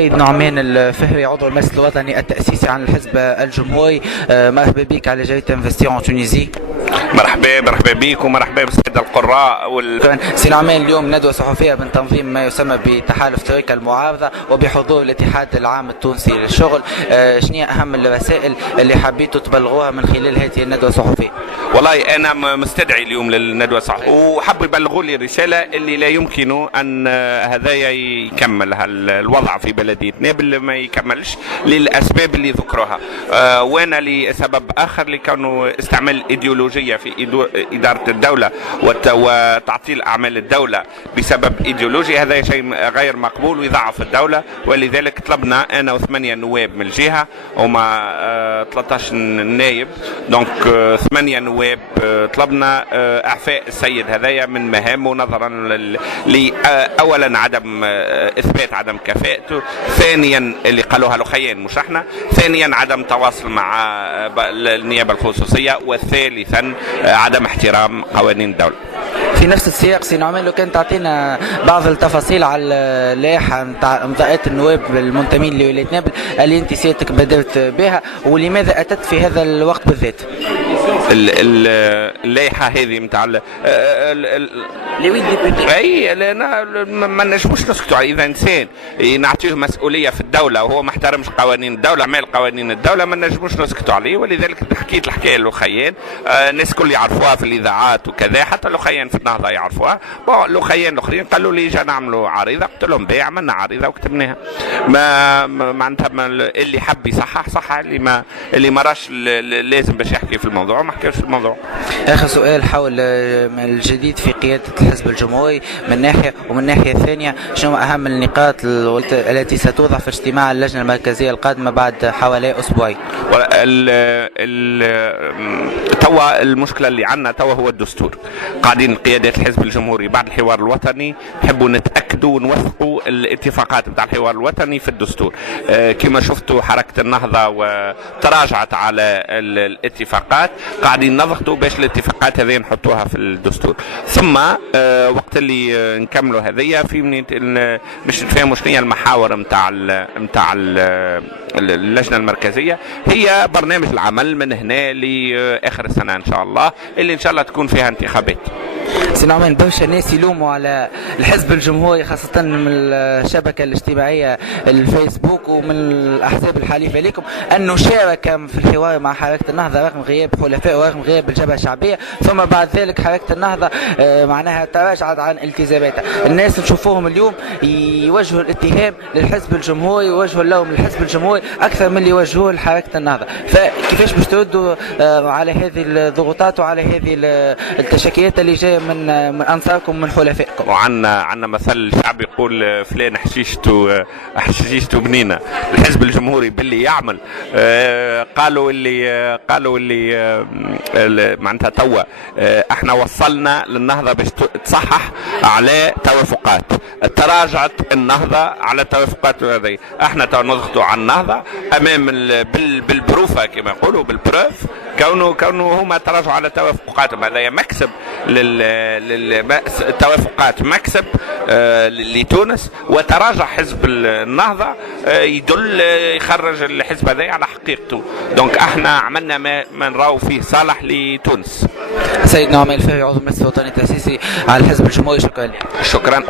سيد نعمان الفهري عضو المجلس الوطني التأسيسي عن الحزب الجمهوري. مرحبا بك على جريدة انفستير ان تونيزي. مرحبا بك ومرحبا بالسادة القراء سي نعمان، اليوم ندوة صحفية من تنظيم ما يسمى بتحالف ترويكا المعارضة وبحضور الاتحاد العام التونسي للشغل. شنو أهم الرسائل اللي حبيتوا تبلغوها من خلال هذه الندوة الصحفية؟ والله أنا مستدعي اليوم للندوة الصحفية وحبوا يبلغوا لي رسالة اللي لا يمكن أن هذايا يكمل الوضع في بلدية نابل، ما يكملش للأسباب اللي ذكروها. وأنا لسبب آخر لكونه استعمال إيديولوجية في إدارة الدولة وتعطيل أعمال الدولة بسبب إيديولوجيا، هذا شيء غير مقبول ويضعف الدولة. ولذلك طلبنا أنا و8 نواب من الجهة وما 13 نائب، دونك 8 نواب، طلبنا إعفاء السيد هذايا من مهامه نظرا أولا عدم إثبات عدم كفاءته، ثانيا اللي قالوها له خيان مش احنا، ثانيا عدم تواصل مع النيابة الخصوصية، وثالثا عدم احترام قوانين الدولة. في نفس السياق سي نعمان، لو كان تعطينا بعض التفاصيل على اللائحة نتاع امضاءات النواب المنتمين لولاية نابل اللي انت سيادتك بدأت بها، ولماذا أتت في هذا الوقت بالذات؟ اللائحة هذه نتاع اي ما نجموش نسكتوا عليه. اذا انسان نعطيه مسؤوليه في الدوله وهو ما احترمش قوانين الدوله، عمل قوانين الدوله، ما نجموش نسكتوا عليه. ولذلك حكيت الحكايه لخيان، الناس الكل يعرفوها في الاذاعات وكذا، حتى لخيان في النهضه يعرفوها. لخيان الاخرين قالوا لي جا نعملوا عريضه، قلت لهم بيع، عملنا عريضه وكتبناها. معناتها اللي حب يصحح صح، اللي ما راش لازم باش يحكي في الموضوع ما حكاش في الموضوع. اخر سؤال حول الجديد في قياده الحزب الجمهوري من ناحيه، ومن الناحيه الثانيه شنو اهم النقاط التي ستوضع في اجتماع اللجنه المركزيه القادمه بعد حوالي اسبوعين؟ توا المشكله اللي عندنا توا هو الدستور. قاعدين قيادات الحزب الجمهوري بعد الحوار الوطني نحبوا نتاكدوا ونوثقوا الاتفاقات نتاع الحوار الوطني في الدستور. كما شفتوا حركه النهضه وتراجعت على الاتفاقات، قاعدين نضغطوا باش الاتفاقات هذه نحطوها في الدستور. ثم وقت اللي نكملوا هذيا في مش نفهموا شنو هي المحاور نتاع اللجنه المركزيه. هي برنامج العمل من هنا لاخر السنه ان شاء الله، اللي ان شاء الله تكون فيها انتخابات. سي نعمان، برشا ناس يلوموا على الحزب الجمهوري خاصة من الشبكة الاجتماعية الفيسبوك ومن الأحزاب الحليفة لكم أنه شارك في الحوار مع حركة النهضة رغم غياب حلفاء ورغم غياب الجبهة الشعبية، ثم بعد ذلك حركة النهضة معناها تراجعت عن التزاماتها. الناس نشوفوهم اليوم يوجهوا الاتهام للحزب الجمهوري، يوجهوا اللوم للحزب الجمهوري أكثر من اللي يوجهوه لحركة النهضة. فكيفاش باش تردوا على هذه الضغوطات وعلى هذه التشكيات اللي جايه من انصاركم من حلفائكم؟ وعندنا مثل الشعب يقول فلان حشيشته بنينه. الحزب الجمهوري باللي يعمل قالوا اللي معناتها توا احنا وصلنا للنهضه باش تصحح على توافقات، تراجعت النهضه على التوافقات هذه. احنا تو نضغطوا على النهضه امام بالبروفه كما يقولوا بالبروف، كونه هما تراجعوا على توافقاتهم. هذا مكسب التوافقات، مكسب لتونس. وتراجع حزب النهضة يدل يخرج الحزب هذا على حقيقته. دونك احنا عملنا ما نراو فيه صالح لتونس. سيد نعمان الفهري عضو المجلس الوطني التأسيسي على الحزب الجمهوري، شكرا لك. شكرا.